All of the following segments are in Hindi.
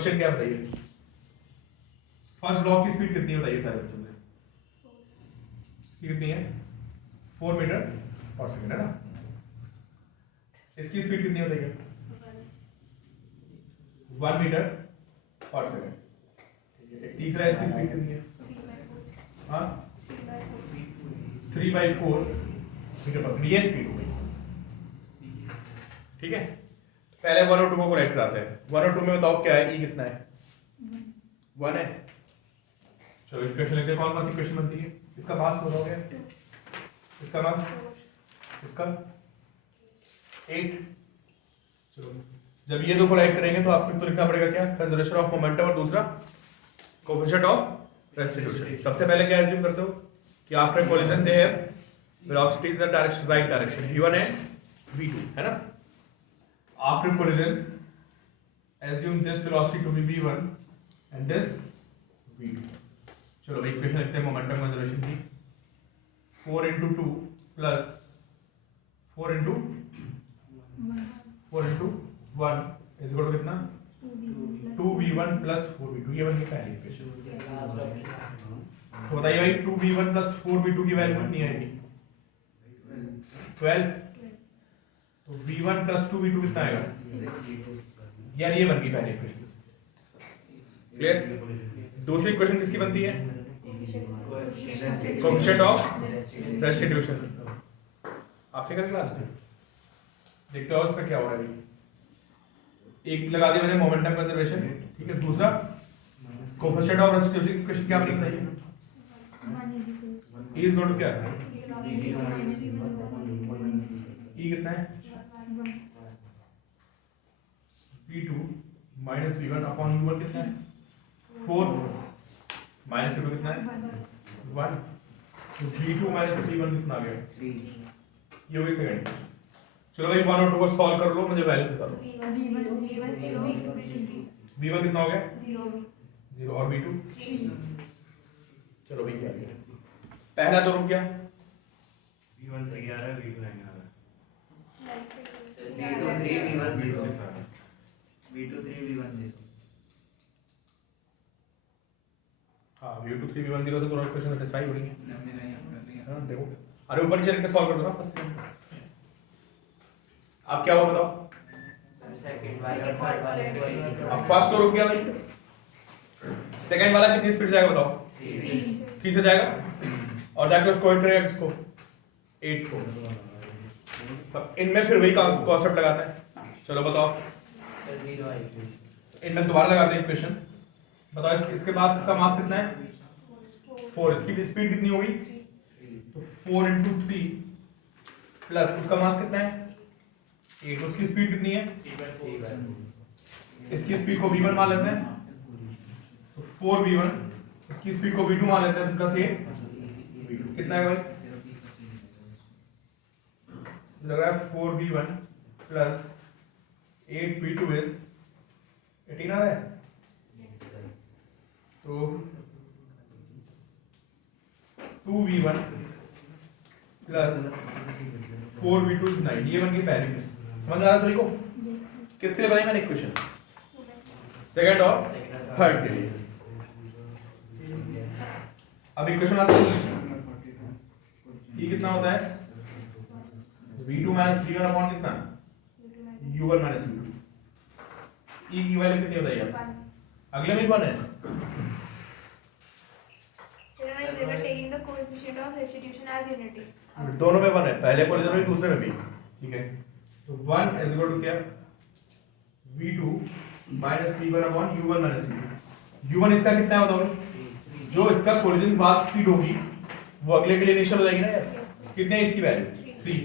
क्वेश्चन क्या बताइए, फर्स्ट ब्लॉक की स्पीड कितनी है बताइए सारे बच्चों में, कितनी है 4 मीटर पर सेकंड है ना। इसकी स्पीड कितनी बताइए 1 मीटर पर सेकंड। तीसरा इसकी स्पीड कितनी है, हाँ 3/4 मीटर पर सेकंड, ये स्पीड हो गई। ठीक है, पहले 1 और 2 को करेक्ट कराते हैं। 1 और 2 में बताओ क्या है, ई कितना है 1 है। चलो इक्वेशन लिखते हैं, कौन कौन सी इक्वेशन बनती है, इसका मास बताओगे, इसका मास, इसका 8। चलो जब ये दो को राइट करेंगे तो आपको तो लिखना पड़ेगा क्या, कंजर्वेशन ऑफ मोमेंटम और दूसरा कोएफिशिएंट ऑफ रेस्टिट्यूशन। सबसे पहले क्या एज्यूम करते हो कि after collision they have velocity in the direction, right direction, v1 and v2 है ना। After collision assume this velocity to be v1 and this v2। चलो भाई इक्वेशन लिखते हैं मोमेंटम कंजर्वेशन की, 4 into 2 plus 4 into 1 is equal to कितना 2v1 plus 4v2, ये बन गई पहली इक्वेशन। तो बताइए भाई 2v1 plus 4v2 की वैल्यू कितनी आएगी 12। तो v1 plus 2v2 कितना आएगा, यार ये बन गई पहली इक्वेशन। क्लियर। दूसरी इक्वेशन किसकी बनती है, कोएफिशिएंट ऑफ रेस्टिट्यूशन। आपने कल क्लास में देखते हो उसमें क्या हो रहा है, एक लगा दी मैंने मोमेंटम कंजर्वेशन, ठीक है, दूसरा कोएफिशिएंट ऑफ रेस्टिट्यूशन की इक्वेशन क्या बनी बताइए, e इज इक्वल टू क्या, e कितना है v2 minus v1 upon u1 कितना है 4 माइनस v2 कितना है 1। तो v2 माइनस v1 कितना आ गया 3, ये हो गई सेकंड। चलो भाई 1 और 2 को सॉल्व कर लो, मुझे वैल्यू बता दो। v1 कितना हो गया 0 और v2 3। चलो भाई क्या गया, पहला तो रुक गया v1 3 आ रहा है, v2 नहीं आ रहा है, v2 3 v1 0, v2 3 v1 0। हाँ v2 3 v1 0 से दोनों इक्वेशन सेटिस्फाई हो रही है। मेरा यहाँ हां देखो, अरे ऊपर नीचे करके सॉल्व कर दो ना फर्स्ट। अब क्या हुआ बताओ, सेकंड वाला थर्ड वाला अब फर्स्ट तो रुक गया भाई, सेकंड वाला कितनी स्पीड से जाएगा बताओ 3 से जाएगा, और जाके उसको हिट करेगा किसको 8 को। तब इनमें फिर वही कॉन्सेप्ट लगाते हैं। चलो बताओ, 0 आएगी, इनमें दोबारा लगाते हैं इक्वेशन, बताओ इसके पास इसका मास कितना है 4, इसकी स्पीड कितनी होगी, तो 4 into 3 प्लस उसका मास कितना है 8, उसकी स्पीड कितनी है, इसकी स्पीड को v1 मान लेते हैं, तो 4v1, इसकी स्पीड को v2 मान लेते हैं, प्लस 8 v2 कितना है भाई, लग रहा है 4v1 प्लस 8v2 इज 18 आ रहा है। तो 2v1 प्लस 4v2 इज 9, ये बन गई पहली इक्वेशन। समझ आ रहा है सभी को, किसके लिए बनाई मैंने इक्वेशन, सेकंड और थर्ड के लिए। अब इक्वेशन आती है e कितना होता है v2 माइनस v1 अपॉन कितना u1 माइनस u2। e की वैल्यू कितनी होता है यार, अगले में 1 है। taking the coefficient of restitution as unity। दोनों में 1 है, पहले कोलिजन में दूसरे में भी, ठीक है। तो 1 इज इक्वल टू क्या v2 minus v1 upon u1 minus u2। u1 इसका कितना है बताओ, जो इसका कोलिजन बाद स्पीड होगी वो अगले के लिए इनिशियल हो जाएगी ना यार, कितने है इसकी वैल्यू 3,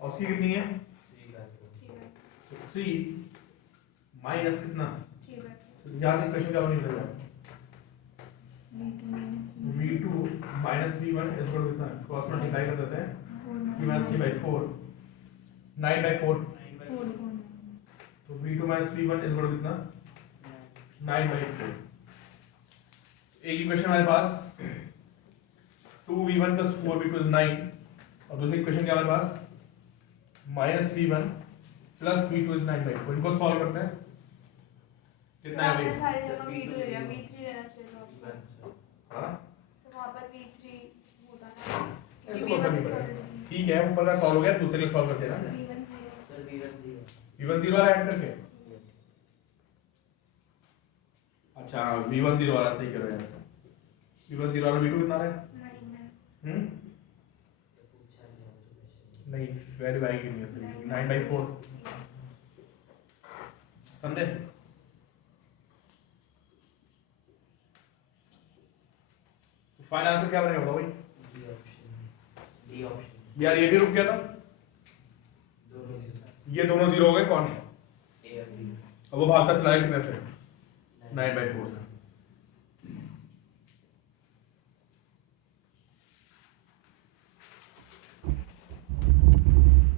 और उसकी कितनी है 3 माइनस कितना, यहाँ से इक्वेशन क्या बनी बताओ, v2 minus v1 is equal to कितना, क्रॉस मल्टीप्लाई कर देते हैं, 3/4 9/4, तो v2 minus v1 is equal to कितना 9/4। एक इक्वेशन हमारे पास 2v1 plus 4v2 is 9, और दूसरी इक्वेशन क्या हमारे पास -v1 plus v2 is 9/4। इनको सॉल्व करते हैं, कितना है आपने भाई? सारी जगह V2 ले लिया, V3 लेना चाहिए था आपको। हाँ तो वहाँ पर V3 होता ना, ऐसे क्योंकि कौन सा V1 नहीं is पड़ेगा? already- ठीक है, ऊपर का सॉल्व हो गया, दूसरे का सॉल्व करते हैं ना। V1 0। सर V1 0 V1 0 वाला ऐड करके। यस अच्छा V1 0 वाला सही करो यार। V1 0 वाला V2 कितना है? 9 पूछा गया तो क्वेश्चन नहीं वैल्यू आएगी नहीं सही। 9/4 समझे? फाइनल आंसर क्या बनेगा भाई? डी ऑप्शन यार ये भी रुक गया था, दोनों ये दोनों जीरो हो गए। कौन? ए और बी अब वो भागता चला है कितने से? 9/4 से।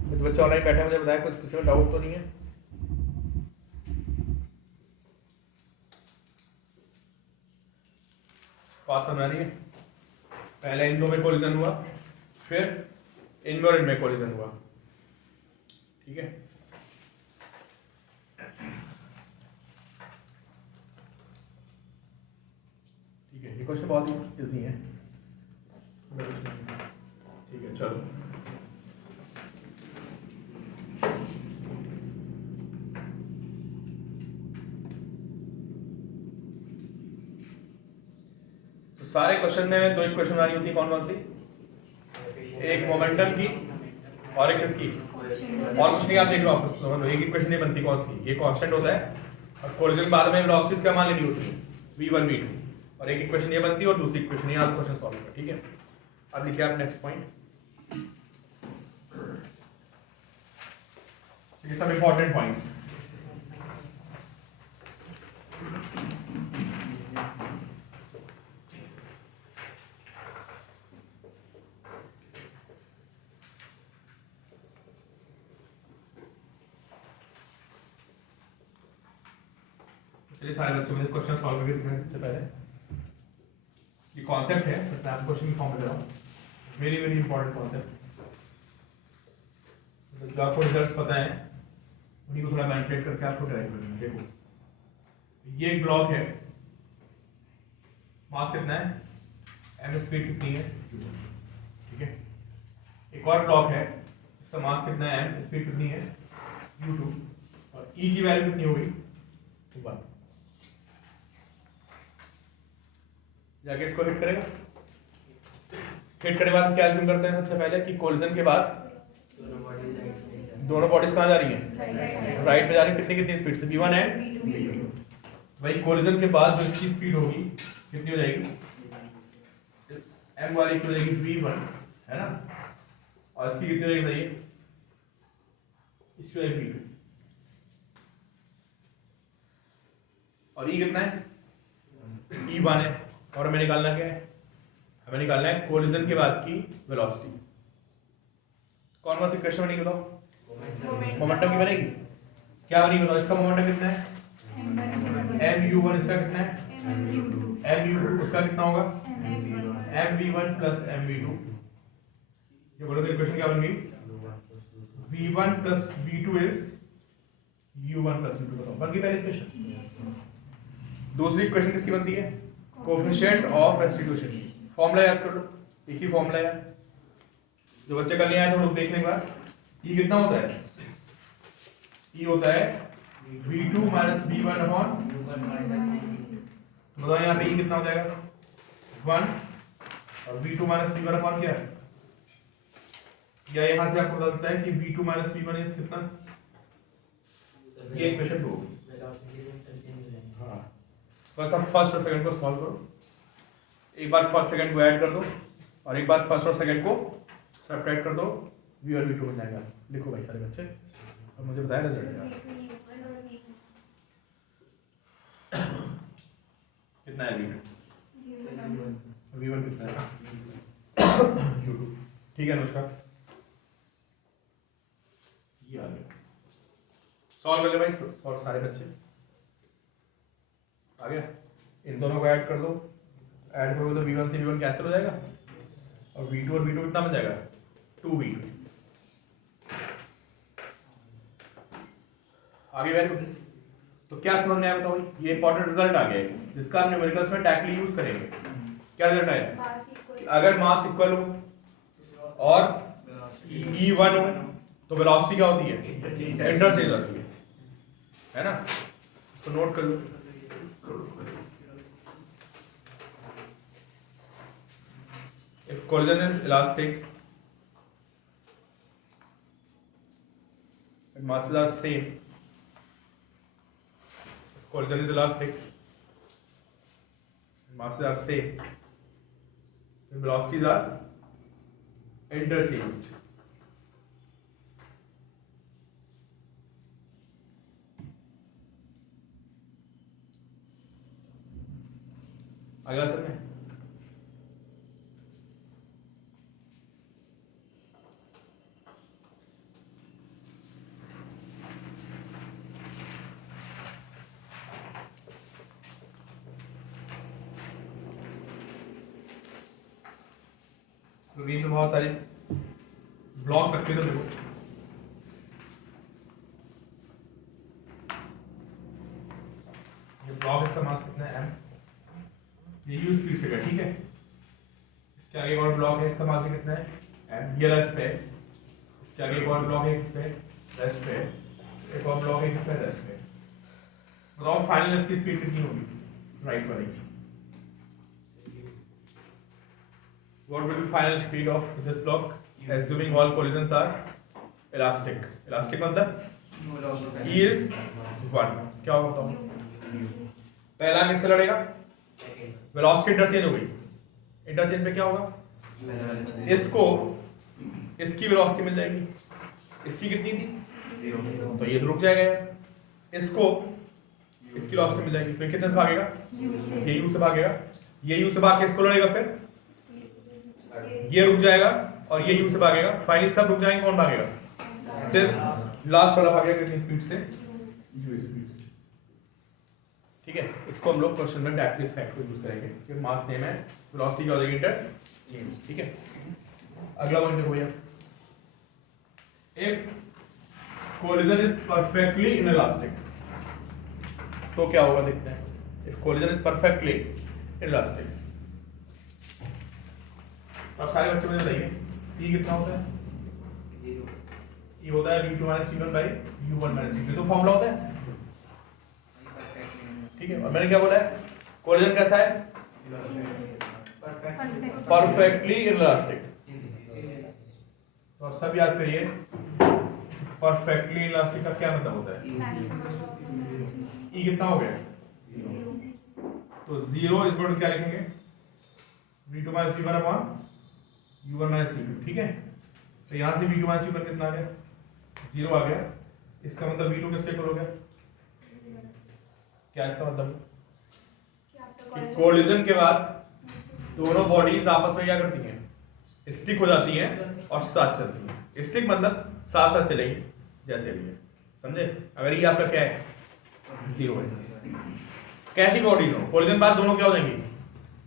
कुछ बच्चे ऑनलाइन बैठे हैं, मुझे बताया कुछ किसी में डाउट तो नहीं है? पास समझ आ रही है? पहले इन दो में कोलिजन हुआ, फिर इनमें और इनमें कोलिजन हुआ। ठीक है, ठीक है, ये क्वेश्चन बहुत ही इजी है। ठीक है चलो, तो सारे क्वेश्चन में दो इक्वेशन आ रही होती है, कौन कौन सी? एक मोमेंटम की और एक किसकी? और कुछ नहीं, आप देख लो, आप समझ लो, एक इक्वेशन नहीं बनती, कौन सी? ये कांस्टेंट होता है और कोलिजन बाद में वेलोसिटीज क्या मान लेनी होती है? v1 v2, और एक इक्वेशन ये बनती है और दूसरी इक्वेशन ये। आप क्वेश्चन सॉल्व करें, ठीक है? अब लिखिए आप नेक्स्ट पॉइंट। ये सब इंपॉर्टेंट पॉइंट्स। चलिए सारे बच्चों में क्वेश्चन सॉल्व करके दिखाएं। सबसे पहले ये कॉन्सेप्ट है, बट मैं आपको क्वेश्चन की फॉर्म में दे रहा हूँ। वेरी वेरी इंपॉर्टेंट कॉन्सेप्ट, जो आपको रिजल्ट्स पता है उन्हीं को थोड़ा मैनिपुलेट करके आपको ड्राइव करना है। देखो ये एक ब्लॉक है, मास कितना है, एम स्पीड कितनी है, ठीक है। एक और ब्लॉक है, इसका मास कितना है, एम स्पीड कितनी है, u2, और e की वैल्यू कितनी होगी, 1। जाके इसको हिट करेगा। हिट करने के बाद क्या assume करते हैं सबसे पहले कि कोलिजन के बाद दोनों बॉडीज कहाँ जा रही हैं, राइट पे जा रही है। कितनी कितनी स्पीड से, v1 एंड v2। भाई कोलिजन के बाद जो इसकी स्पीड होगी कितनी हो जाएगी, इस m वाली की हो जाएगी v1, है ना, और इसकी कितनी हो जाएगी बताइए, इसकी हो जाएगी v2। और e कितना है, e1 है, और हमें निकालना क्या है, हमें निकालना है कोलिजन के बाद की वेलोसिटी। कौन सा इक्वेशन बनेगी बताओ, मोमेंटम की बनेगी। क्या बनेगी बताओ, इसका मोमेंटम कितना है, mu1, इसका कितना है, mu2, उसका कितना होगा, mv1 प्लस mv2। ये बोलो तो इक्वेशन क्या बन गई, v1 plus v2 is u1 plus u2। बताओ बन गई पहली इक्वेशन। दूसरी इक्वेशन किसकी बनती है, कोएफिशिएंट ऑफ रेस्टिट्यूशन। फॉर्मूला याद कर लो, एक ही फॉर्मूला है, जो बच्चे कल नहीं आए थे वो लोग देखने के बाद। ई कितना होता है, ई होता है v2 माइनस v1 अपॉन, बताओ यहाँ पे ई कितना हो जाएगा, 1, और v2 माइनस v1 अपॉन क्या है, या यहाँ से आपको पता चलता है कि v2 माइनस v1 इज कितना, ये इक्वेशन 2। हाँ, बस अब फर्स्ट और सेकंड को सॉल्व करो। एक बार फर्स्ट सेकंड को ऐड कर दो और एक बार फर्स्ट और सेकंड को सब्ट्रैक्ट कर दो, v1 v2 मिल जाएगा। लिखो भाई सारे बच्चे, और मुझे बताया रिजल्ट क्या कितना है, v1 कितना है, u2। ठीक है अनुष्का, ये आ गया। सॉल्व कर ले भाई, सॉल्व सारे बच्चे आ गया। इन दोनों को ऐड कर दो, ऐड करोगे तो v1 से v1 कैंसिल हो जाएगा, और v2 और v2 कितना बन जाएगा, 2v2। आगे वैल्यू तो क्या समझ में आया बताओ, ये इंपॉर्टेंट रिजल्ट आ गया है जिसका हम न्यूमेरिकल्स में डायरेक्टली यूज करेंगे। क्या रिजल्ट आया मास इक्वल कि अगर मास इक्वल हो और E1 हो तो वेलोसिटी क्या होती है, इंटरचेंज होती है ना। इसको नोट कर लो। If collision is elastic and masses are same, if collision is elastic and masses are same, then velocities are interchanged. अगला समय तो में बहुत सारे ब्लॉक्स रखे थे देखो, ये ब्लॉक इसका मास कितना है m, ये u स्पीड से गया, ठीक है। इसके आगे एक और ब्लॉक है, इसका मास भी कितना है m, ये रेस्ट पे। इसके आगे एक और ब्लॉक है, इस पे रेस्ट पे, एक और ब्लॉक है, इस पे रेस्ट पे। बताओ फाइनल इसकी स्पीड कितनी होगी, राइट वाली। What will be final speed of this block? Assuming all collisions are elastic. Elastic मतलब E is 1. क्या होगा बताओ? पहला किससे लड़ेगा? वेलोसिटी इंटरचेंज हो गई। इंटरचेंज पे क्या होगा? इसको इसकी वेलोसिटी मिल जाएगी। इसकी कितनी थी? 0। तो ये रुक जाएगा यार। इसको इसकी वेलोसिटी मिल जाएगी। तो ये कितने से भागेगा? ये u से भागेगा। ये u से भाग के इसको लड़ेगा, फिर ये रुक जाएगा और ये u से भागेगा। फाइनली सब रुक जाएंगे, कौन भागेगा? सिर्फ लास्ट वाला भागेगा कितनी स्पीड से? u स्पीड से। ठीक है, इसको हम लोग क्वेश्चन में डायरेक्टली इस फैक्ट को यूज करेंगे कि मास सेम है, वेलोसिटी क्या हो जाएगी इंटरचेंज। ठीक है, अगला पॉइंट देखो भैया, if collision is perfectly inelastic तो क्या होगा देखते हैं। If collision is perfectly inelastic, अब सारे बच्चे मुझे बताइए E कितना होता है? 0। E होता है v2 - v1 by u1 - u2, तो फॉर्मूला होता है। ठीक है, और मैंने क्या बोला है, कोलिजन कैसा है? Perfectly inelastic. तो अब सब याद करिए, परफेक्टली इनइलास्टिक का क्या मतलब होता है? E कितना हो गया? 0। तो 0 इज इक्वल टू क्या लिखेंगे? v2 - v1 upon u1 - u2। ठीक है, तो यहां से v2 - v1 कितना आ गया? 0 आ गया। इसका मतलब v2 किसके इक्वल हो गया? क्या इसका मतलब? कोलिजन के बाद दोनों बॉडीज आपस में क्या करती हैं? स्टिक हो जाती हैं और साथ चलती हैं। स्टिक मतलब साथ साथ चलेगी, जैसे भी है, समझे? अगर ये आपका क्या है? 0 है। कैसी बॉडीज हो, कोलिजन बाद दोनों क्या हो जाएंगी?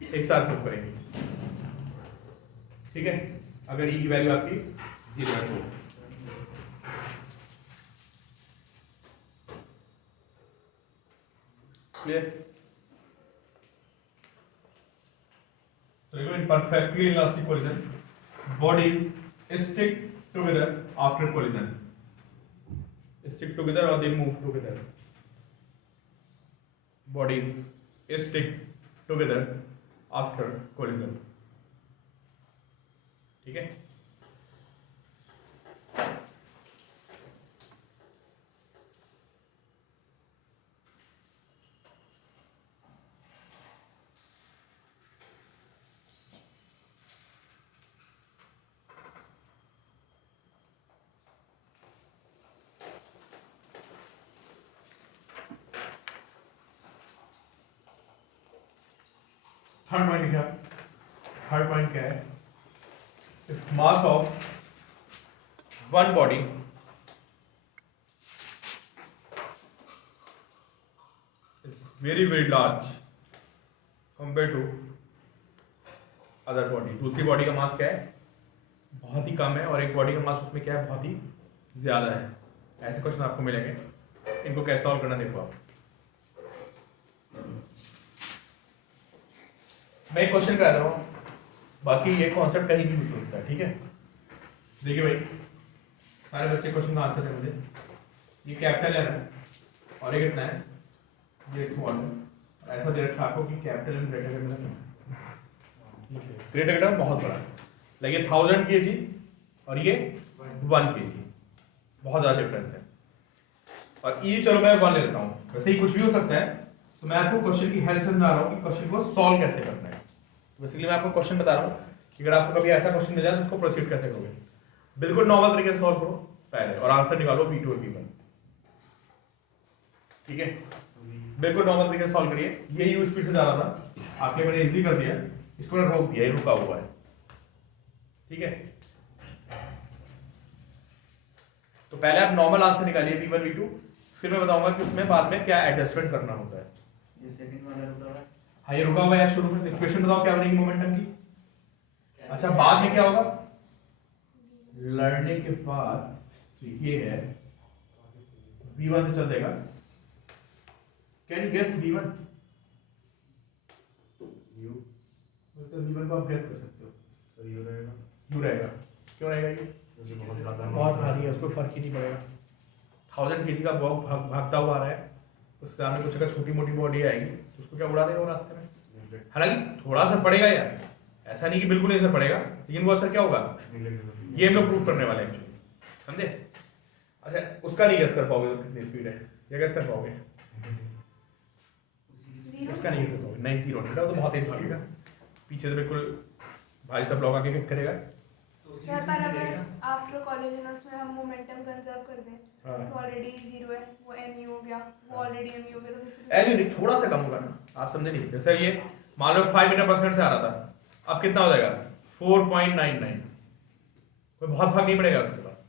एक साथ मूव करेंगी। ठीक है, अगर E की वैल्यू आपकी 0 है तो clear? So in perfectly elastic collision, bodies stick together after collision. Stick together or they move together. Bodies stick together after collision. ठीक है? थर्ड पॉइंट क्या? थर्ड पॉइंट क्या है? If mass of one body is very very large compared to other body, दूसरी बॉडी का मास क्या है? बहुत ही कम है, और एक बॉडी का मास उसमें क्या है? बहुत ही ज्यादा है। ऐसे क्वेश्चन आपको मिलेंगे, इनको कैसे सॉल्व करना देखो आप। मैं एक क्वेश्चन करा रहा हूँ, बाकी ये कॉन्सेप्ट कहीं भी यूज होता है, ठीक है। देखिए भाई, सारे बच्चे क्वेश्चन का आंसर है मुझे। ये कैपिटल है और ये कितना है, ये स्मॉल है। ऐसा दे रखा आपको कि capital M greater than greater than बहुत बड़ा है, लाइक ये 1000 kg और ये 1 kg, बहुत ज़्यादा डिफरेंस है। और ई चलो मैं 1 ले लेता हूँ, वैसे ही कुछ भी हो सकता है। तो मैं आपको क्वेश्चन की हेल्प से समझा रहा हूँ कि क्वेश्चन को सॉल्व कैसे करना है। बेसिकली मैं आपको क्वेश्चन बता रहा हूँ कि अगर आपको कभी ऐसा क्वेश्चन मिल जाए तो उसको प्रोसीड कैसे करोगे। बिल्कुल नॉर्मल तरीके से सॉल्व करो पहले और आंसर निकालो V2 और V1, ठीक है। बिल्कुल नॉर्मल तरीके से सॉल्व करिए। ये यू स्पीड से जा रहा था, आपके मैंने इजी कर दिया, इसको मैंने रोक दिया, ये रुका हुआ है, ठीक है। तो पहले आप नॉर्मल आंसर निकालिए V1 V2, फिर मैं बताऊंगा कि उसमें बाद में क्या एडजस्टमेंट करना होता है। ये सेकंड वाला रुका हुआ है। हाँ ये रुका हुआ है शुरू में। इक्वेशन बताओ क्या बनेगी मोमेंटम की। अच्छा बाद में क्या होगा, लड़ने के बाद तो ये है V1 से चल देगा। Can you guess V1? You मतलब V1 को आप गेस कर सकते हो, तो यू रहेगा, क्यों रहेगा, क्यों रहेगा ये? क्योंकि बहुत ज़्यादा बहुत भारी है, उसको फर्क ही नहीं पड़ेगा। 1000 kg का बॉक्स भागता हुआ आ रहा है, उसके सामने कुछ अगर छोटी मोटी बॉडी आएगी तो उसको क्या उड़ा देगा वो रास्ते में। हालांकि थोड़ा असर पड़ेगा यार, ऐसा नहीं कि बिल्कुल नहीं असर पड़ेगा, लेकिन वो असर क्या होगा ये हम लोग प्रूव करने वाले हैं एक्चुअली, समझे। अच्छा उसका नहीं गेस कर पाओगे तो कितनी स्पीड है, या गेस कर पाओगे? उसका नहीं गेस कर पाओगे, नहीं 0 नहीं, तो बहुत तेज भागेगा, पीछे से बिल्कुल भारी सा ब्लॉक आके हिट करेगा। सर पर अगर आफ्टर कॉलेज और उसमें हम मोमेंटम कंजर्व कर दें, हाँ। उसका ऑलरेडी 0 है, वो mu हो गया, वो ऑलरेडी mu हो गया, तो उसको एवरी नहीं थोड़ा सा कम होगा ना, आप समझे नहीं। जैसे ये मान लो 5 मीटर/सेकंड से आ रहा था, अब कितना हो जाएगा 4.99, कोई बहुत फर्क नहीं पड़ेगा उसके पास,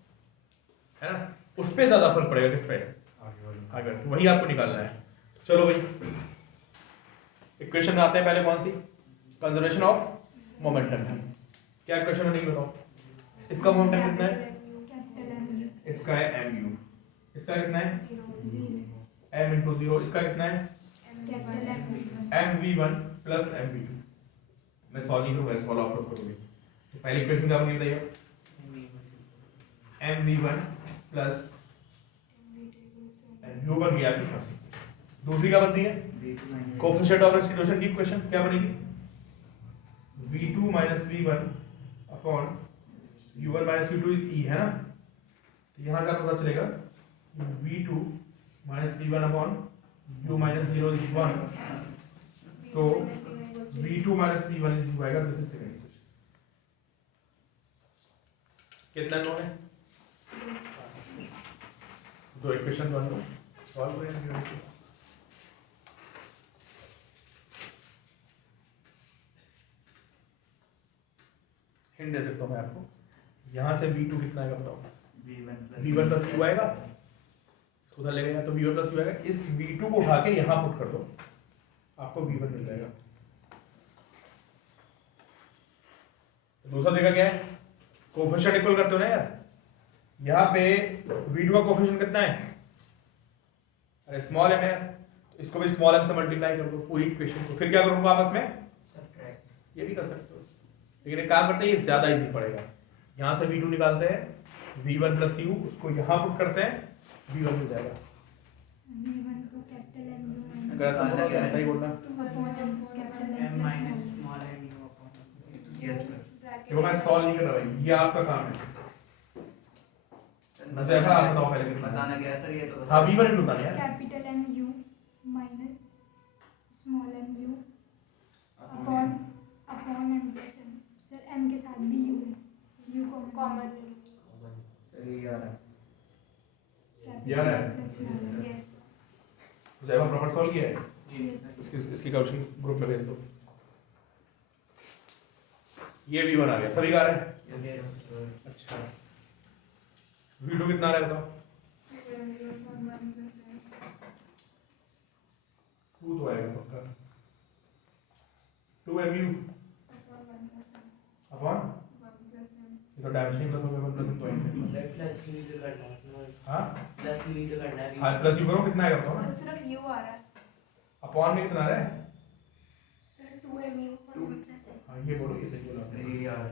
है ना। उस पे ज्यादा फर्क पड़ेगा किस पे, आगे, तो वही आपको निकालना है। चलो भाई इक्वेशन में आते हैं, पहले कौन सी, कंजर्वेशन ऑफ मोमेंटम की। क्या इक्वेशन है नहीं बताओ, इसका मोमेंटम कितना है, इसका है mu, इसका कितना है m into 0, इसका कितना है mv1 प्लस mv2। मैं सॉल्व नहीं करूंगा, सॉल्व आप लोग करोगे। तो पहली इक्वेशन क्या बनी बताइए, mv1 प्लस mu बन गया आपकी फर्स्ट। दूसरी क्या बनती है, कोएफिशिएंट ऑफ रेसिप्रोकेशन की इक्वेशन क्या बनेगी, v2 minus v1 upon u1 minus u2 is e, है ना। तो यहाँ से आपको पता चलेगा v2 minus v1 upon u minus 0 is 1, तो v2 माइनस v1 इज 2 आएगा। This is second equation. कितना नोट है, दो इक्वेशन बन लो, सॉल्व करेंगे। हिंट दे सकता हूँ मैं आपको, यहाँ से v2 कितना आएगा बताओ, v1 प्लस u आएगा, उधर ले गया तो v1 प्लस u आएगा। इस v2 को उठा के यहाँ पुट कर दो, आपको v1 मिल जाएगा। दूसरा देखा क्या है, कोएफिशिएंट इक्वल करते हो ना यार, यहाँ पे v2 का कोएफिशिएंट कितना है, अरे स्मॉल m है, तो इसको भी स्मॉल m से मल्टीप्लाई कर दो पूरी इक्वेशन को, फिर क्या करूँगा आपस में, ये भी कर सकते हो, लेकिन एक काम करते हैं, ये ज्यादा इजी पड़ेगा। यहाँ से v2 निकालते हैं, v1 प्लस u, उसको यहाँ पुट करते हैं, v1 मिल जाएगा। v1 को कैपिटल M गलत मत बोलना, क्या सही बोलना। m minus small m u upon yes sir. देखो मैं सॉल्व नहीं कर रहा भाई, ये आपका काम है। जैसा आप बताओ पहले कितना बताना क्या है सर, ये तो हाँ v1 इनटू बताना यार, capital M U minus small m U upon m plus m। Sir m के साथ भी u है, u कॉमन सर ये आ रहा है। यार है यस तो जैसा प्रॉपर सॉल्व किया है, जी सर। इसकी क्वेश्चन ग्रुप में भेज दो। ये v1 आ गया, सभी का आ रहा है। अच्छा v2 कितना आ रहा है बताओ, 2 तो आएगा पक्का, 2 mu अपॉन ये तो डायमेंशन प्लस हो गया, प्लस तो आएंगे। प्लस यू तो करना है, हाँ प्लस यू तो करना है। हाँ प्लस यू करो, कितना आएगा बताओ ना, सिर्फ u आ रहा है अपॉन में कितना आ रहा है, sir 2mu upon m plus n. हाँ ये बोलो, ये सही बोला आपने। ये यार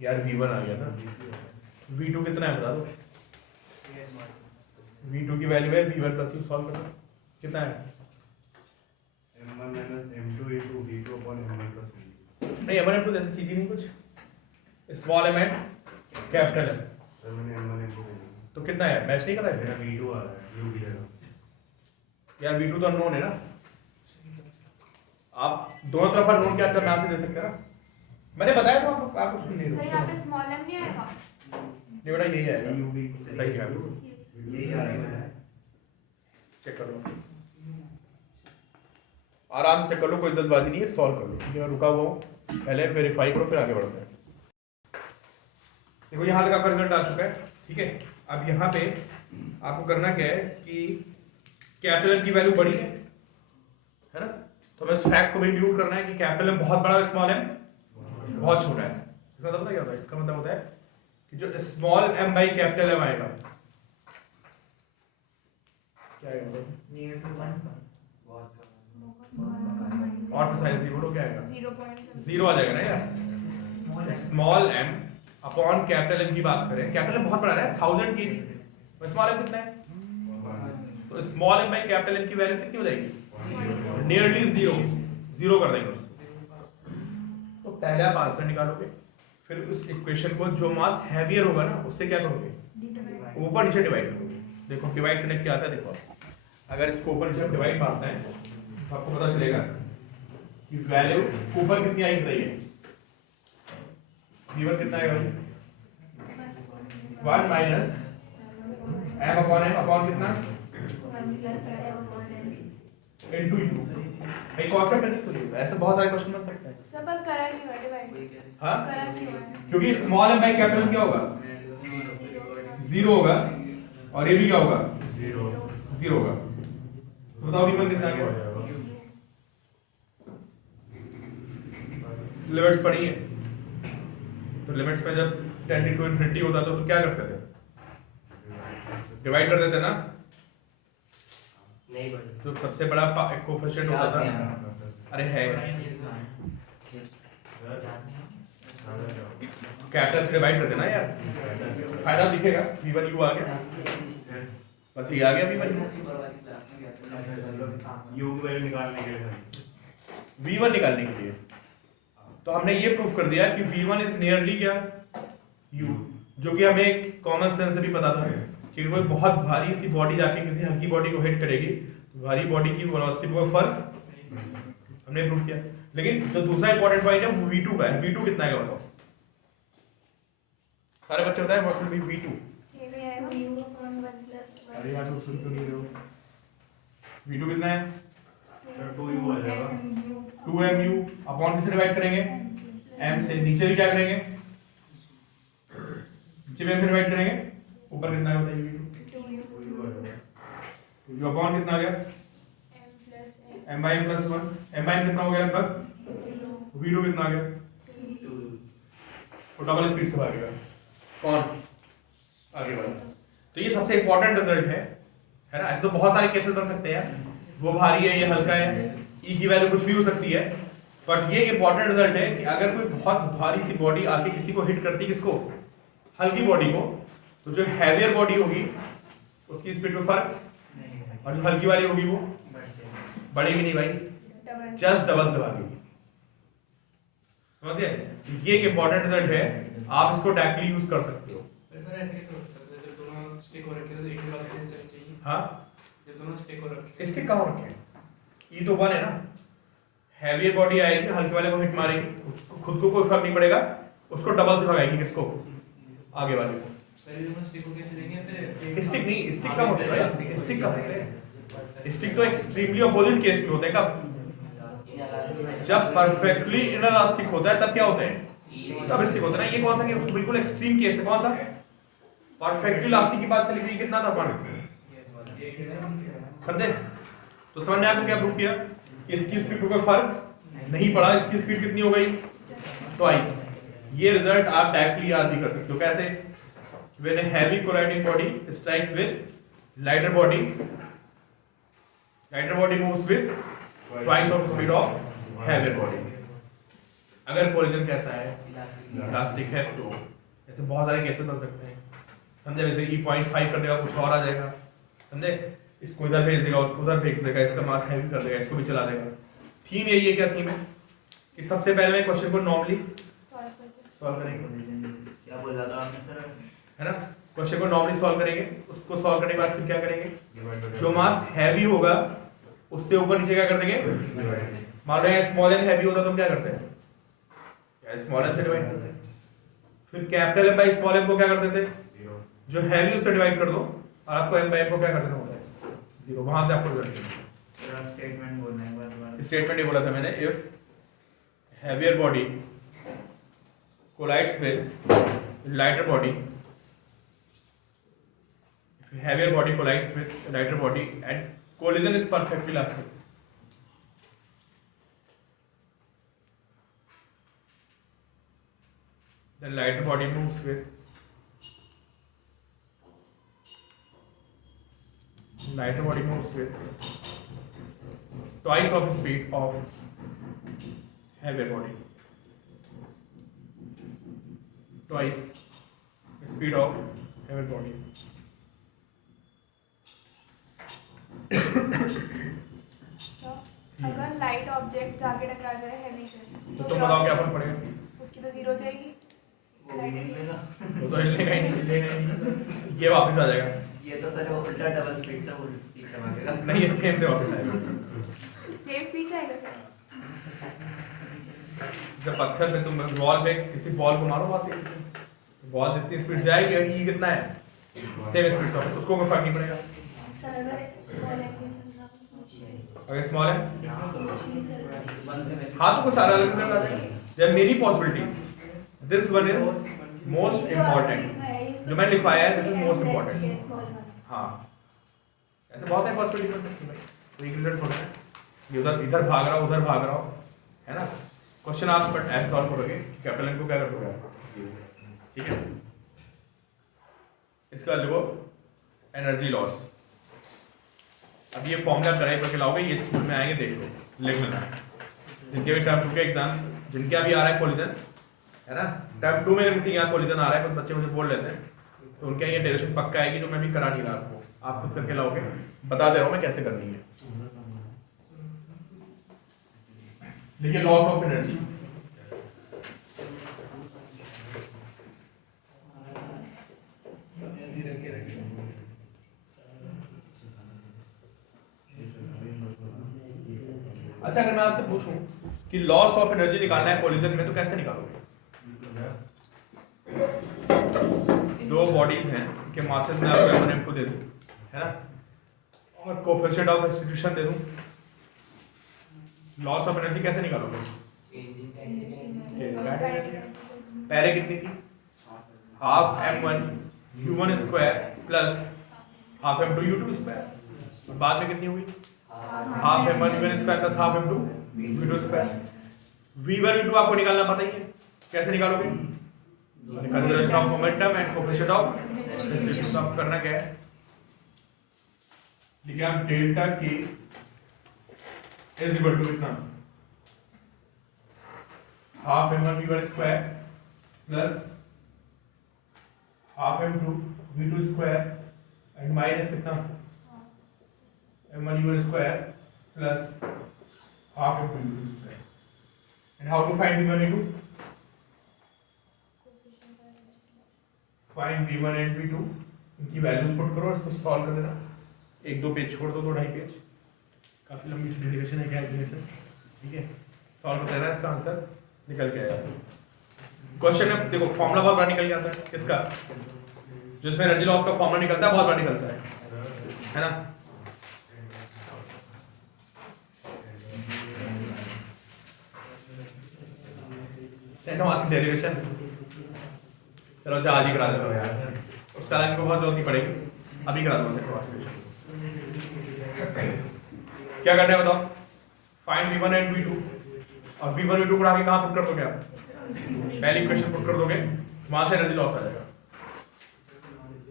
यार V1 आ गया था। V2 कितना है बता दो। V2 की वैल्यू है V1 प्लस U, सॉल्व करो कितना है। m1 minus m2 into v2 upon m1 plus v2। नहीं M1 M2 जैसी चीज ही नहीं कुछ, small m and capital M। Sir मैंने m1 m2 ले लिया। तो कितना है, मैच नहीं कर रहा है मेरा इसे। v2 आ रहा है, u भी है ना। यार V2 तो अननोन है ना, आप दोनों तरफ अननोन क्या करना से दे सकते हैं ना। मैंने बताया तो आपको सुन नहीं सर यहाँ पे स्मॉल m नहीं आएगा। ये बेटा यही आएगा, u भी सही है। यही आ रहा है। चेक कर लो, आराम से चेक कर लो, कोई जल्दबाजी नहीं है, सॉल्व कर लो। ठीक है, मैं रुका हुआ हूँ, पहले वेरीफाई करो फिर आगे बढ़ते हैं। देखो यहाँ तक आपका रिजल्ट आ चुका है। ठीक है, अब यहाँ पे आपको करना क्या है कि कैपिटल M की वैल्यू बड़ी है ना, तो हमें इस फैक्ट को भी इंक्लूड करना है कि कैपिटल M बहुत बड़ा है, स्मॉल m बहुत छोटा है। इसका मतलब क्या होता है, इसका मतलब होता है कि जो small m by capital M आएगा क्या आएगा, नियर टू 1 और प्रिसाइजली बोलो क्या आएगा, 0.0 जीरो आ जाएगा ना यार। Small m upon capital M की बात करें, कैपिटल M बहुत बड़ा है 1000 kg, और स्मॉल m कितना है, तो small m by capital M की वैल्यू कितनी हो जाएगी, नियरली जीरो कर देंगे उसको। तो पहले आप आंसर निकालोगे, फिर उस इक्वेशन को जो मास हैवियर होगा ना उससे क्या करोगे, ऊपर नीचे डिवाइड करोगे। देखो डिवाइड करने क्या आता है, देखो अगर इसको ऊपर नीचे डिवाइड मारते हैं तो आपको पता चलेगा कि वैल्यू ऊपर कितनी आई रही है। v1 कितना आएगा भाई, 1 माइनस m अपॉन कितना 1 plus m upon n। Into u। भाई कॉन्सेप्ट है तो ये ऐसे बहुत सारे क्वेश्चन बन सकते हैं। सर पर करा क्यों है डिवाइड, हाँ, करा क्यों है। क्योंकि स्मॉल m बाई कैपिटल क्या होगा, जीरो होगा, और ये भी क्या होगा, जीरो होगा। तो बताओ v1 कितना आ गया। लिमिट्स पढ़ी है, तो लिमिट्स में जब टेंडिंग टू इन्फिनिटी होता तो क्या करते थे, डिवाइड कर देते ना। नहीं बढ़ी। जो सबसे बड़ा कोफिशिएंट होता था, अरे है कैपिटल से डिवाइड कर देना यार, फायदा दिखेगा। v1 u आ गया, बस ये आ गया v1 u की वैल्यू निकालने के लिए v1 निकालने के लिए। तो हमने ये प्रूफ कर दिया कि v1 इज नियरली क्या u, जो कि हमें कॉमन सेंस से भी पता था कि कोई बहुत भारी सी बॉडी जाके किसी हल्की बॉडी को हिट करेगी तो भारी बॉडी की वेलोसिटी में फर्क हमने प्रूफ किया। लेकिन जो दूसरा इंपॉर्टेंट पॉइंट है वो v2 का है। v2 कितना है बताओ, सारे बच्चे बताएं what will be v2। Same ही आएगा u upon 1 plus 1। अरे यार तो सुन क्यों नहीं रहे हो, v2 कितना है 2u आ जाएगा। 2mu अपॉन किसे डिवाइड करेंगे, m से। नीचे भी क्या करेंगे, नीचे भी m से डिवाइड करेंगे, ऊपर कितना है बताइए v2, जो अपॉन कितना आ गया m by m plus 1, m by m कितना हो गया लगभग, v2 कितना आ गया, वो डबल स्पीड से भागेगा कौन, आगे वाला। तो ये सबसे इंपॉर्टेंट रिजल्ट है ना। ऐसे तो बहुत सारे केसेस बन सकते हैं, वो भारी है ये हल्का है, ई की वैल्यू कुछ भी हो सकती है, बट ये इंपॉर्टेंट रिजल्ट है कि अगर कोई बहुत भारी सी बॉडी आके किसी को हिट करती है, किसको, हल्की बॉडी को, तो जो हैवियर बॉडी होगी उसकी स्पीड में फर्क, और जो हल्की वाली होगी वो बढ़ेगी नहीं भाई, जस्ट डबल से भागेगी। समझिए, ये एक इंपॉर्टेंट रिजल्ट है, आप इसको डायरेक्टली यूज कर सकते हो। सर ऐसे कैसे हो सकता है, जब दोनों स्टिक हो रखे तो एक ही बात चलनी चाहिए। हाँ, जब दोनों स्टिक हो रखे इसके कहाँ रखे हैं, ई तो वन है ना, हैवियर बॉडी आएगी हल्के वाले को हिट मारेगी, खुद को कोई फर्क नहीं पड़ेगा, उसको डबल से भगाएगी, किसको, आगे वाले को। पहले दोनों स्टिक होके चलेंगे फिर स्टिक नहीं, स्टिक कब होते हैं, स्टिक कब होते हैं, स्टिक तो एक्सट्रीमली अपोजिट केस में होते हैं। कब, जब परफेक्टली इनइलास्टिक होता है तब क्या होते हैं, तब स्टिक होता है ना। ये कौन सा केस, बिल्कुल एक्सट्रीम केस है, कौन सा, परफेक्टली इलास्टिक की बात चली गई, कितना था पॉइंट समझे। तो समझ में आपको क्या प्रूफ किया कि इसकी स्पीड को कोई फर्क नहीं पड़ा, इसकी स्पीड कितनी हो गई, ट्वाइस। ये रिजल्ट आप डायरेक्टली याद भी कर सकते हो, कैसे, when a heavy colliding body strikes with lighter body moves with twice of speed of heavier body. अगर कोलिजन कैसा है, इलास्टिक है, तो ऐसे बहुत सारे केसेस बन सकते हैं, समझे? वैसे E.5 कर देगा, कुछ और आ जाएगा, समझे? इसको इधर भेज देगा, उसको उधर भेज देगा, इसका मास हैवी कर देगा, इसको भी चला देगा। थीम यही है, क्या थीम है कि सबसे पहले मैं क्वेश्चन को नॉर्मली सॉल्व करेंगे, क्या बोल रहा था आपने सर? है ना? क्वेश्चन को नॉर्मली सॉल्व करेंगे, उसको सॉल्व करने के बाद फिर क्या करेंगे, जो मास हैवी होगा उससे ऊपर नीचे क्या कर देंगे। मान लो स्मॉल एन हैवी होता तो क्या करते हैं, स्मॉल एन से डिवाइड करते हैं। फिर capital M by small M को क्या कर देते हैं, जो हैवी उससे डिवाइड कर दो, और आपको एम बाई एम को क्या कर देना होता है, 0। वहां से आपको सर स्टेटमेंट बोलना है बार-बार। स्टेटमेंट ये बोला था मैंने, if heavier body collides with lighter body, if heavier body collides with lighter body and collision is perfectly elastic, then lighter body moves with twice of the speed of heavier body, twice the speed of heavier body. Sir अगर लाइट ऑब्जेक्ट जाके टकरा जाए हैवी से तो तुम बताओ क्या फर्क पड़ेगा? उसकी तो 0 हो जाएगी। वो भी नहीं मिलेगा। वो तो हिलने का ही नहीं, हिलेगा ही नहीं, ये वापस आ जाएगा। ये तो सर वो उल्टा डबल स्पीड से पीछे भागेगा। नहीं, ये सेम से वापस आएगा। सेम स्पीड से आएगा सर। जब पत्थर से तुम बॉल पे किसी बॉल को मारो बहुत तेजी से, बॉल जितनी स्पीड जाएगी और ये कितना है, सेम स्पीड से, उसको कोई फर्क नहीं पड़ेगा। सर अगर स्मॉल एम नहीं चल रहा तो अगर स्मॉल है मशीन चल रही है। वन से नहीं। हाँ तो कुछ सारा अलग रिजल्ट आ जाएगा। There are many possibilities, this one is most important, जो मैंने लिखवाया है दिस इज मोस्ट इंपॉर्टेंट। हाँ ऐसे बहुत सारे पॉसिबिलिटी हो सकती है, तो एक रिजल्ट थोड़ा है ये उधर इधर भाग रहा हो उधर भाग रहा हो, है ना? क्वेश्चन आप ऐसे सॉल्व करोगे, कैपिटल एन को क्या करोगे आप, ठीक है? इसका देखो एनर्जी लॉस, अब ये फॉर्मूला कराई पर लाओगे, ये स्कूल में आएंगे, देख लो, लिख लेना। जिनके भी टर्म 2 के एग्जाम, जिनके अभी आ रहा है कोलिजन, है ना, टर्म 2 में अगर किसी यहाँ कोलिजन आ रहा है, कुछ बच्चे मुझे बोल लेते हैं, तो उनके ये डायरेक्शन पक्का आएगी, जो मैं भी करा नहीं रहा आपको, आप खुद करके लाओगे, बता दे रहा हूँ मैं कैसे करनी है। देखिए लॉस ऑफ एनर्जी, अच्छा अगर मैं आपसे पूछूं कि लॉस ऑफ एनर्जी निकालना है कोलिजन में, तो कैसे निकालोगे? दो बॉडीज हैं के मासेस में आपको m1 को दे दूं, है ना, और कोएफिशिएंट ऑफ सब्स्टिट्यूशन दे दूं, लॉस ऑफ एनर्जी कैसे निकालोगे? पहले कितनी थी, half m1 u1 square plus half m2 u2 square, और बाद में कितनी हुई, half m1 u1 square plus half m2 v2 square. v1 v2 आपको निकालना पता ही है, कैसे निकालोगे? Conservation of momentum and coefficient of substitution. अब करना क्या है, देखिए आप delta k is equal to कितना, half m1 v1 square plus half m2 v2 square and minus कितना, m1 u1 square plus half m2 u2 square. And how to find v1 v2? Find v1 and v2, इनकी वैल्यूज पुट करो और इसको सॉल्व कर देना। 1-2 पेज छोड़ दो, 2-2.5 पेज, काफी लंबी डेरिवेशन है, कैलकुलेशन, ठीक है? सॉल्व कर देना, इसका आंसर निकल के आएगा। क्वेश्चन में देखो फॉर्मूला बहुत बड़ा निकल के आता है, किसका, जिसमें एनर्जी लॉस का फॉर्मूला निकलता है, बहुत बड़ा निकलता है ना? सेंट मास की डेरिवेशन, चलो अच्छा आज ही करा देता हूँ यार, उसका टाइम को बहुत जरूरत नहीं पड़ेगी, अभी करा दूंगा सेंट मास की डेरिवेशन। क्या करना है बताओ, फाइंड v1 एंड v2, और v1 v2 को आगे कहाँ पुट कर दोगे आप, पहली इक्वेशन पुट कर दोगे, वहां से एनर्जी लॉस आ जाएगा।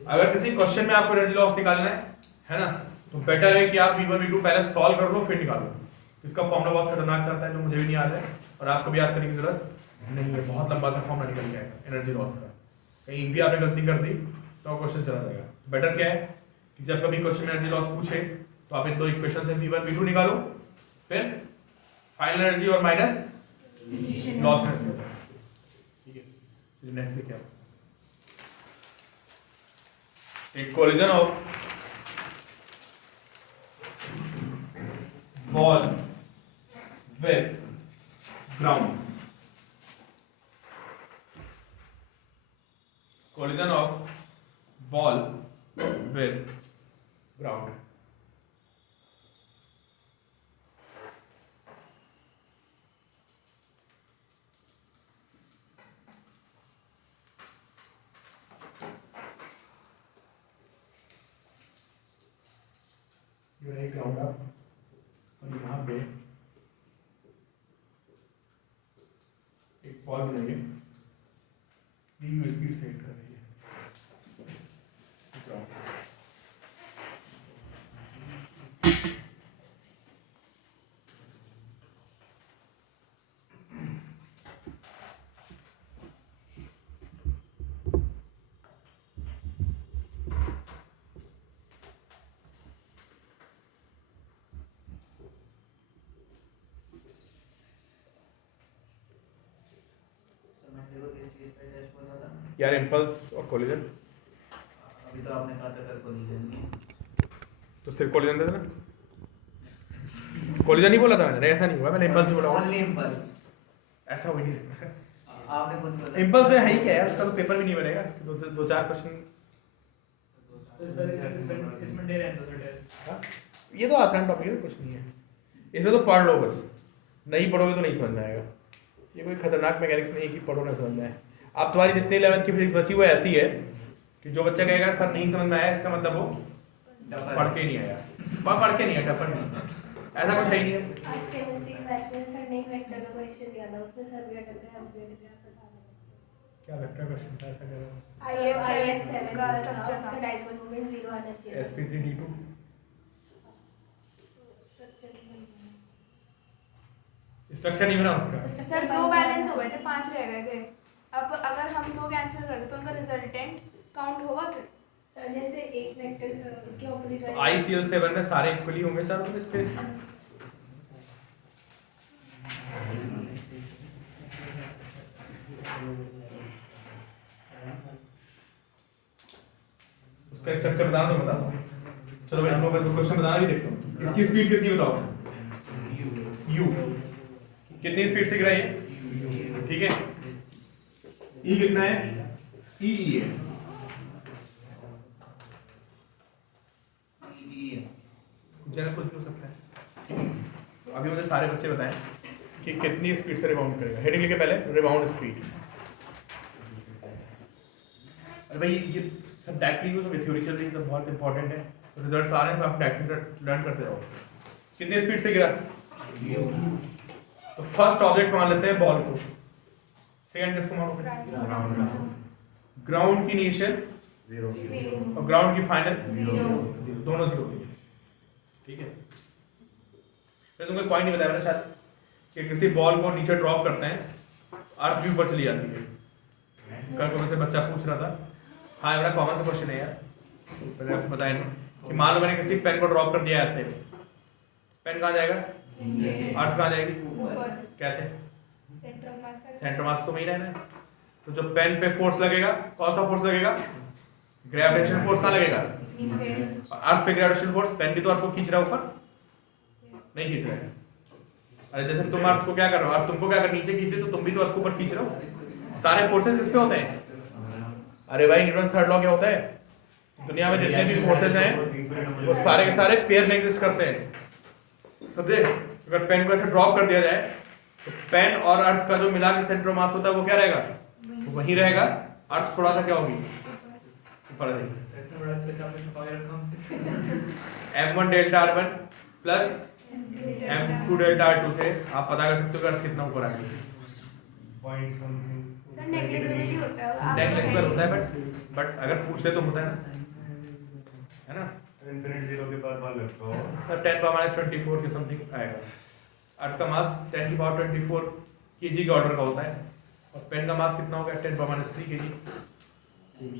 अगर किसी क्वेश्चन में आपको एनर्जी लॉस निकालना है है ना? तो बेटर है कि आप V1 V2 पहले सॉल्व कर लो फिर निकालो। इसका फॉर्मूला बहुत खतरनाक सा आता है जो मुझे भी नहीं याद है और आपको भी याद करने की जरूरत नहीं है, बहुत लंबा सा फॉर्मूला निकल जाएगा एनर्जी लॉस का। कहीं एक भी आपने गलती कर दी तो क्वेश्चन चला जाएगा। बेटर क्या है कि जब कभी क्वेश्चन एनर्जी लॉस पूछे तो आप इन दो इक्वेशन से V1 V2 निकालो, फिर फाइनल एनर्जी और माइनस लॉस एनर्जी होता है। ठीक है, चलिए नेक्स्ट देखिए आप। एक collision of ball with ground. Collision of ball with ground. ये ग्राउंड है और यहाँ पे एक बॉल बनाइए, स्पीड से हिट कर रही है। समझ लो किस चीज पे टेस्ट बोला था? यार इम्पल्स और कोलिजन, अभी तो आपने कहा था कल कोलिजन नहीं है। तो सिर्फ कोलिजन दे देना। कोलिजन नहीं बोला था मैंने, ऐसा नहीं हुआ, मैंने इम्पल्स ही बोला। Only impulse. ऐसा हो ही नहीं सकता। आपने खुद बोला। इम्पल्स में है ही क्या यार, उसका तो पेपर भी नहीं बनेगा। दो चार क्वेश्चन तो सर इसमें दे रहे हैं तो टेस्ट। ये तो आसान टॉपिक है, कुछ नहीं है इसमें, तो पढ़ लो बस, नहीं पढ़ोगे तो नहीं समझ में आएगा। ये कोई खतरनाक मैकेनिक्स नहीं है कि पढ़ो ना समझ में आए। आप तुम्हारी जितनी 11th की फिजिक्स बची वो ऐसी है कि जो बच्चा कहेगा सर नहीं समझ में आया, इसका मतलब वो पढ़ के नहीं आया, पढ़ के नहीं है, टफर नहीं, ऐसा कुछ है ही नहीं है। आज केमिस्ट्री के बैच में सर ने एक वेक्टर का क्वेश्चन दिया था, उसमें सर भी अटक गए, हम भी अटक गए, बता रहे क्या वेक्टर क्वेश्चन था, ऐसा कह रहा हूँ। IF7 का स्ट्रक्चर, उसका डाइपोल मोमेंट 0 आना चाहिए। sp3d2 स्ट्रक्चर नहीं बना उसका। सर 2 बैलेंस हो गए थे, 5 रह गए थे। अब अगर हम 2 कैंसिल कर दे तो उनका रिजल्टेंट काउंट होगा फिर? सर जैसे एक वेक्टर उसके ऑपोजिट तो ICL7 में सारे इक्वली होंगे चारों में स्पेस। उसका स्ट्रक्चर बता दो, बता दो। चलो भाई हम लोग क्वेश्चन बताना भी देखते हैं। इसकी स्पीड कितनी बताओ? u कितनी स्पीड से गिरा ये? ठीक है, e कितना है? e है, जरा कुछ भी हो सकता है। तो अभी मुझे सारे बच्चे बताएं कि कितनी स्पीड से रिबाउंड करेगा। हेडिंग लिखे पहले, रिबाउंड स्पीड। अरे भाई ये सब डायरेक्टली यूज होगी, थ्योरी चल रही है, सब बहुत इंपॉर्टेंट है। तो रिजल्ट्स आ रहे हैं, सब आप डायरेक्टली लर्न करते रहो। कितनी स्पीड से गिरा? तो फर्स्ट ऑब्जेक्ट मान लेते हैं बॉल को, सेकंड किसको मानोगे? ग्राउंड की इनिशियल 0 और ग्राउंड की फाइनल 0। दोनों 0 होती है। ठीक है, मैं तुमको पॉइंट नहीं बताया मैंने शायद, कि किसी बॉल को नीचे ड्रॉप करते हैं, अर्थ भी ऊपर चली जाती है। कल को मुझसे बच्चा पूछ रहा था, हाँ मेरा कॉमन सा क्वेश्चन है यार, पहले आपको बताया नहीं कि मान लो मैंने किसी पेन को ड्रॉप कर दिया ऐसे, पेन कहाँ जाएगा? अर्थ कहाँ जाएगी? ऊपर। कैसे? सेंटर ऑफ मास का सेंटर मास तो वही रहना है। तो जो पेन पे फोर्स लगेगा, कौन सा फोर्स लगेगा? ग्रेविटेशनल फोर्स कहाँ लगेगा? नीचे। अर्थ पे ग्रेविटेशनल फोर्स, पेन भी तो अर्थ को खींच रहा है ऊपर, नहीं खींच रहा है। अरे जैसे तुम अर्थ को क्या कर रहे हो, अर्थ तुमको क्या कर नीचे खींचे, तो तुम भी तो अर्थ को ऊपर खींच रहे हो। सारे फोर्सेस किसके होते हैं? अरे भाई न्यूटन थर्ड लॉ क्या होता है? दुनिया में जितने भी फोर्सेस हैं वो सारे के सारे पेयर में एग्जिस्ट करते हैं। समझे? अगर पेन को ऐसे ड्रॉप कर दिया जाए तो पेन और अर्थ का जो मिला के सेंटर मास होता है वो क्या रहेगा? वो वहीं रहेगा। अर्थ थोड़ा सा क्या होगी? ऊपर रहेगी। m1 delta r1 plus m2 delta r2 से आप पता कर सकते हो कि अर्थ कितना ऊपर आ गया। पॉइंट समथिंग सर नेग्लिजिबल होता है। नेग्लिजिबल होता है, बट अगर पूछ ले तो होता है ना, है ना? इन्फिनिट जीरो के बाद 1 लगता हो। तो 10 पावर माइनस 24 के समथिंग आएगा। अर्थ का मास 10 की पावर 24 kg के ऑर्डर का होता है और पेन का मास कितना होगा 10 पावर माइनस 3 kg।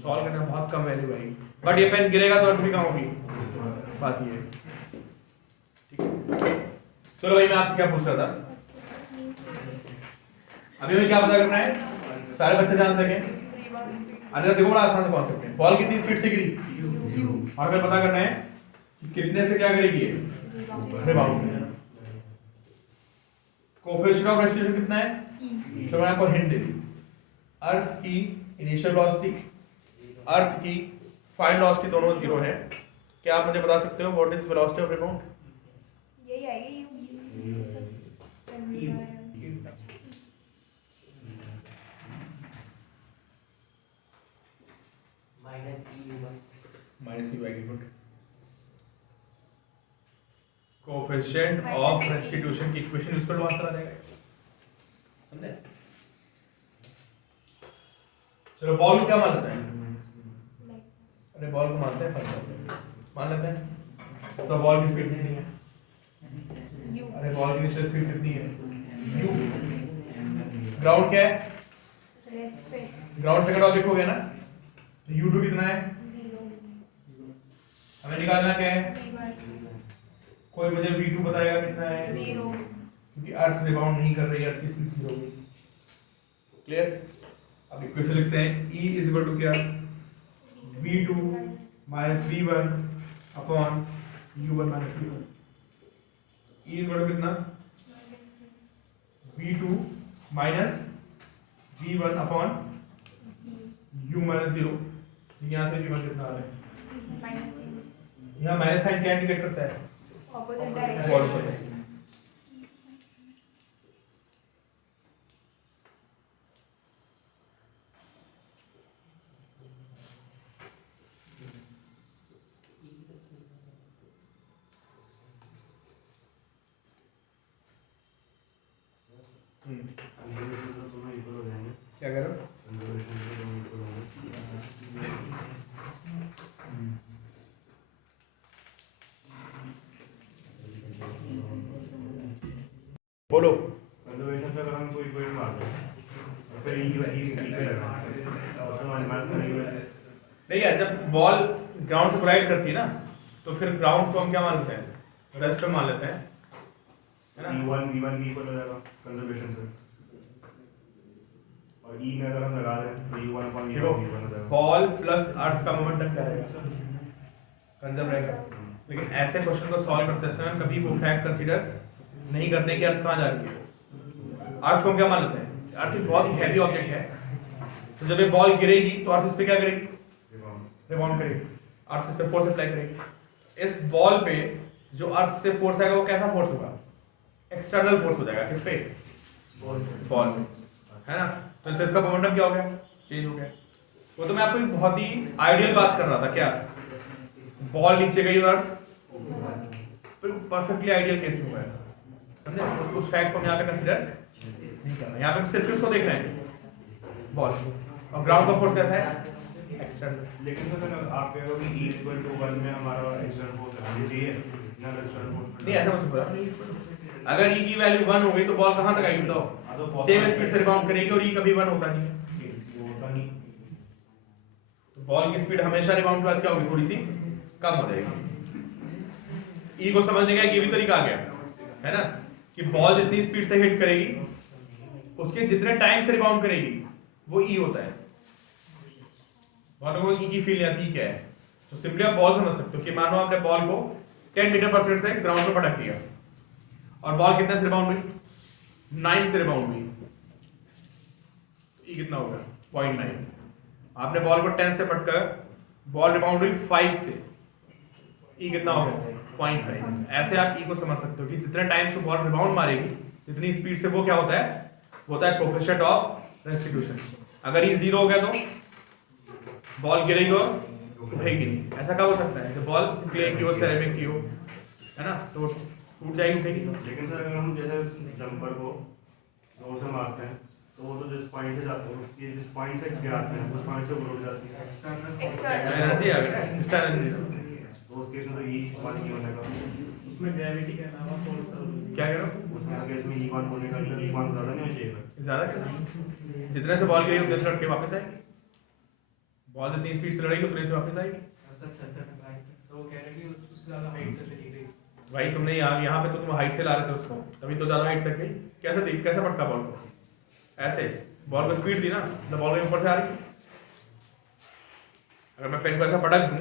सॉल्व करने में बहुत कम वैल्यू आएगी, बट ये पेन गिरेगा तो अर्थ भी कम होगी, बात ये है। ठीक है, चलो भाई मैं आपसे क्या पूछ रहा था, अभी हमें क्या पता करना है, सारे बच्चे ध्यान से देखें। अरे देखो बड़ा आसान सा कॉन्सेप्ट है, बॉल कितनी स्पीड से गिरी, और हमें पता करना है कि कितने से क्या करेगी, रिबाउंड। कोएफिशिएंट ऑफ रेस्टिट्यूशन कितना है, तो मैंने आपको हिंट दे दी। अर्थ की इनिशियल वेलोसिटी, अर्थ की फाइनल वेलोसिटी दोनों जीरो है। क्या आप मुझे बता सकते हो what is velocity of rebound? यही आएगी यू। माइनस यू आएगी, गुड। कोएफिशिएंट ऑफ रेस्टिट्यूशन की इक्वेशन यूज कर लो, आंसर आ जाएगा, समझे? चलो बॉल को क्या मान लेते हैं, अरे बॉल को मानते हैं, मान लेते हैं। तो बॉल की स्पीड कितनी है, अरे बॉल की इनिशियल स्पीड कितनी है, u। ग्राउंड क्या है, रेस्ट पे ग्राउंड सेकंड ऑब्जेक्ट हो गया ना, तो u2 कितना है, 0 हमें निकालना क्या है, v1 कोई मुझे v2 बताएगा कितना है, 0 क्योंकि अर्थ रिबाउंड नहीं कर रही है, अर्थ की स्पीड 0 होगी। क्लियर? अब इक्वेशन लिखते हैं, E इज इक्वल टू क्या, v2 minus v1 upon u1 minus v1। E is equal to कितना, v2 minus v1 upon u minus 0। यहाँ से v1 कितना आ रहा है, यहाँ माइनस साइन क्या इंडिकेट करता है, opposite Opposite direction. direction। Conservation तो दोनों इक्वल हो जाएंगे। क्या कह रहे हो, कंजर्वेशन तो दोनों इक्वल होंगे। बोलो। कंजर्वेशन से अगर हम कोई इक्वेशन मार दें फिर ई पे लगा उसमें हमारे पास नहीं यार, जब बॉल ग्राउंड से कोलाइड करती है ना, तो फिर ग्राउंड को हम क्या मान लेते हैं, रेस्ट पे मान लेते हैं, है ना। E1 V1 की इक्वल हो जाएगा कंजर्वेशन से, और E में अगर हम लगा दें तो U1 अपॉन देखो, V1 हो जाएगा। बॉल प्लस अर्थ का मोमेंटम क्या रहेगा, कंजर्व रहेगा। लेकिन ऐसे क्वेश्चन को सॉल्व करते समय कभी वो फैक्ट कंसीडर नहीं करते कि अर्थ कहाँ जा रही है। अर्थ को हम क्या मान लेते हैं, अर्थ एक बहुत ही हैवी ऑब्जेक्ट है, तो जब ये बॉल गिरेगी तो अर्थ इस पे क्या करेगी, रिबाउंड करेगी, अर्थ इस पे फोर्स अप्लाई करेगी। इस बॉल पे जो अर्थ से फोर्स आएगा वो कैसा फोर्स होगा, एक्सटर्नल फोर्स हो जाएगा, किस पे, बॉल पे, है ना। तो इससे इसका मोमेंटम क्या हो गया, चेंज हो गया। वो तो मैं आपको एक बहुत ही आइडियल बात कर रहा था, क्या बॉल नीचे गई और अर्थ परफेक्टली आइडियल केस में हुआ है, समझे। उस फैक्ट को हम यहाँ पे कंसीडर नहीं कर रहे, यहाँ पे सिर्फ किसको देख रहे हैं, बॉल, और ग्राउंड का फोर्स कैसा है, एक्सटर्नल। लेकिन तो अगर आप कहोगे कि E=1 में हमारा एक्सटर्नल फोर्स है, ये ना एक्सटर्नल फोर्स नहीं ऐसा मत बोलो, अगर E की वैल्यू 1 हो गई तो बॉल कहाँ तक आएगी बताओ, सेम स्पीड से रिबाउंड करेगी, और E कभी 1 होता नहीं है, होता नहीं। तो बॉल की स्पीड हमेशा रिबाउंड के बाद क्या होगी, थोड़ी सी कम हो जाएगी। E को समझने का एक ये भी तरीका आ गया है ना, कि बॉल जितनी स्पीड से हिट करेगी उसके जितने टाइम से रिबाउंड करेगी वो E होता है। और वो E की फील आती क्या है, तो सिंपली आप बॉल समझ सकते हो कि मानो आपने बॉल को 10 मीटर पर सेकंड से ग्राउंड पे पटक दिया, और बॉल कितने से रिबाउंड हुई, 9 से रिबाउंड हुई, तो E कितना होगा, 0.9। आपने बॉल को 10 से पटका, बॉल रिबाउंड हुई 5 से, E कितना होगा, 0.5। ऐसे आप E को समझ सकते हो कि जितने टाइम से बॉल रिबाउंड मारेगी जितनी स्पीड से, वो क्या होता है, वो होता है कोएफिशिएंट ऑफ रेस्टिट्यूशन। अगर E 0 हो गया तो बॉल गिरेगी और उठेगी नहीं। ऐसा क्या हो सकता है कि बॉल क्ले की हो, सेरेमिक की हो, है ना, तो टूट जाएगी, उठेगी नहीं। लेकिन सर अगर हम जैसे जंपर को जोर से मारते हैं तो वो तो जिस पॉइंट से जाते हैं, उसकी जिस पॉइंट से गिराते हैं उस पॉइंट से वो उड़ जाती है। एक्सटर्नल एनर्जी आ गई, एक्सटर्नल एनर्जी। तो उस केस में तो E1 बनेगा। उसमें ग्रेविटी के अलावा फोर्स क्या कह रहे हो? उसमें केस में E1 बनेगा, E1 ज़्यादा नहीं हो चाहिए। ज़्यादा क्या? जितने से बॉल गिरी उतने से लड़ के वापस आएगी। बॉल जितनी स्पीड से लड़ेगी उतने से वापस आएगी। तो वो कह रहे हैं कि उससे ज़्यादा हाइट तक चली गई। भाई तुमने यहाँ पे तो तुम हाइट से ला रहे थे उसको, तभी तो ज़्यादा हाइट तक गई। कैसे पटका बॉल को? ऐसे बॉल को स्पीड दी ना, तो बॉल के ऊपर से आ रही। अगर मैं पेन को ऐसा पटक दूँ,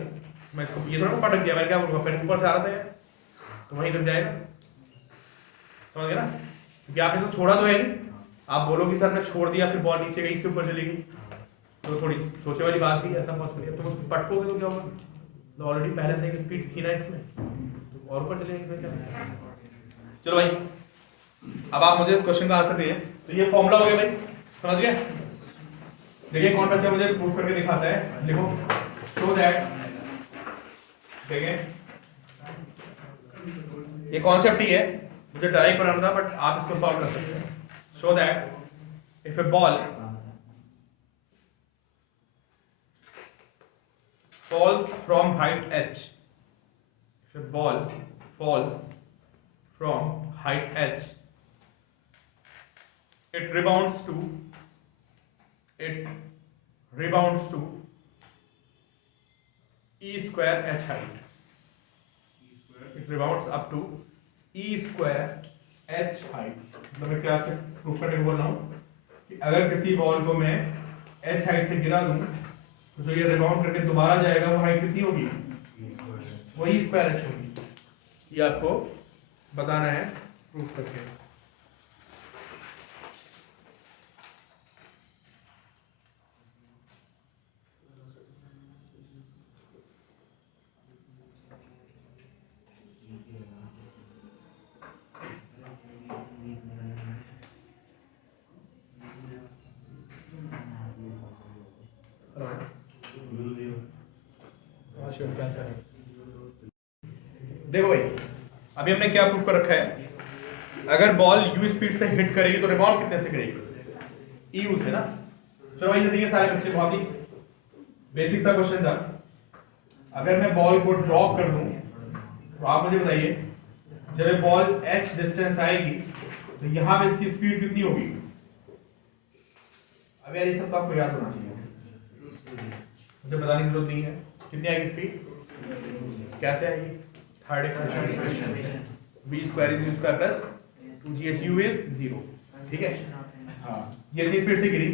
मैं इसको ये थोड़ा पटक दिया, मैं क्या बोलूँगा, पेन ऊपर से आ रहा था तो वहीं तक जाएगा। समझ गए ना? क्योंकि आपने तो छोड़ा तो है नहीं। आप बोलो कि सर मैं छोड़ दिया फिर बॉल नीचे गई, इससे ऊपर चली गई, तो थोड़ी सोचे वाली बात भी, ऐसा पॉसिबल है। तुम उसको पटकोगे तो क्या होगा? तो ऑलरेडी पहले से एक स्पीड थी ना इसमें, तो और ऊपर चलेगी फिर क्या? चलो भाई, अब आप मुझे इस क्वेश्चन का आंसर दिए। तो ये फॉर्मूला हो गया भाई, समझ गए? देखिए कौन बच्चा मुझे प्रूफ करके दिखाता है, लिखो शो दैट। देखिए ये कॉन्सेप्ट ही है, मुझे डायरेक्ट बनाना था बट आप इसको सॉल्व कर सकते हैं। Show that if A ball falls from height h, if a ball falls from height h, it rebounds to e square h height. It rebounds up to e square h height. मतलब मैं क्या से प्रूफ करने को बोल रहा हूँ कि अगर किसी बॉल को मैं h हाइट से गिरा दूं तो जो ये रिबाउंड करके दोबारा जाएगा वो हाइट कितनी होगी? वही स्क्वायर एच होगी। ये आपको बताना है प्रूफ करके। देखो भाई, अभी हमने क्या प्रूफ कर रखा है? अगर बॉल यू स्पीड से हिट करेगी तो रिबाउंड कितने से करेगी? यू से ना। चलो भाई देखिए सारे बच्चे, बहुत ही बेसिक सा क्वेश्चन था। अगर मैं बॉल को ड्रॉप कर दूं तो आप मुझे बताइए, जब ये बॉल h डिस्टेंस आएगी तो यहाँ पे इसकी स्पीड कितनी होगी? अब यार ये सब तो आपको याद होना चाहिए, मुझे बताने की जरूरत नहीं है। कितनी आएगी स्पीड? कैसे आएगी? Third equation b square is u square plus 2gh u is 0। ठीक है, हाँ ये इतनी स्पीड से गिरी।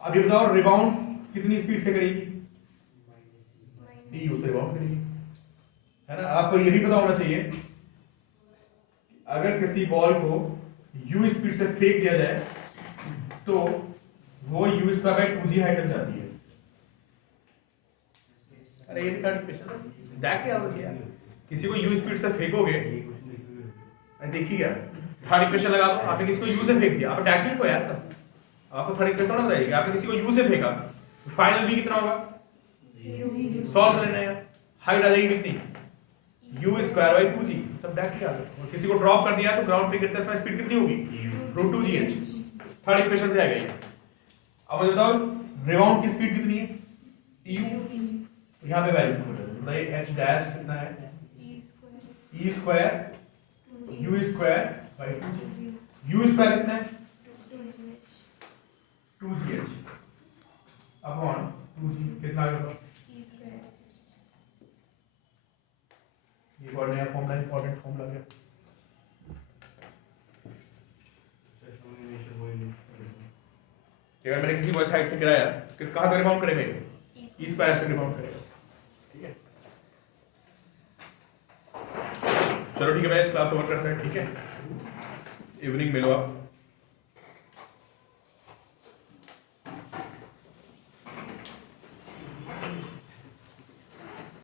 अब ये बताओ रिबाउंड कितनी स्पीड से करेगी? du से रिबाउंड करेगी, है ना। आपको ये भी पता होना चाहिए अगर किसी बॉल को u स्पीड से फेंक दिया जाए तो वो u square by 2g height तक जाती है। अरे ये थर्ड इक्वेशन देख के आओ यार, किसी को u स्पीड से फेंकोगे, देखिए यार थर्ड इक्वेशन लगा दो। आपने किसी को u से फेंक दिया, आप डायरेक्टली को यार सर, आपको थर्ड इक्वेशन ना बताइए। आपने किसी को u से फेंका, फाइनल v कितना होगा? सॉल्व कर लेना यार। हाइट आ जाएगी कितनी? u स्क्वायर बाय 2g, सब डायरेक्टली आ गया। और किसी को ड्रॉप कर दिया तो ग्राउंड पे गिरते समय स्पीड कितनी होगी? √2gh। थर्ड इक्वेशन से आ गई। अब मुझे बताओ रिबाउंड की स्पीड कितनी है? u। यहाँ पे वैल्यू बताइए, h डैश कितना है? e square u square by 2g। u square कितना है? 2gh अपॉन 2g कितना आएगा? ये और नया फॉर्मूला, इंपॉर्टेंट फॉर्मूला है। अगर मैंने किसी को साइड से गिराया फिर कहाँ तक रिबाउंड करेगा? ई स्क्वायर से रिबाउंड करेगा। ठीक है, चलो ठीक है, मैं इस क्लास ओवर करता है। ठीक है, इवनिंग मिलो आप।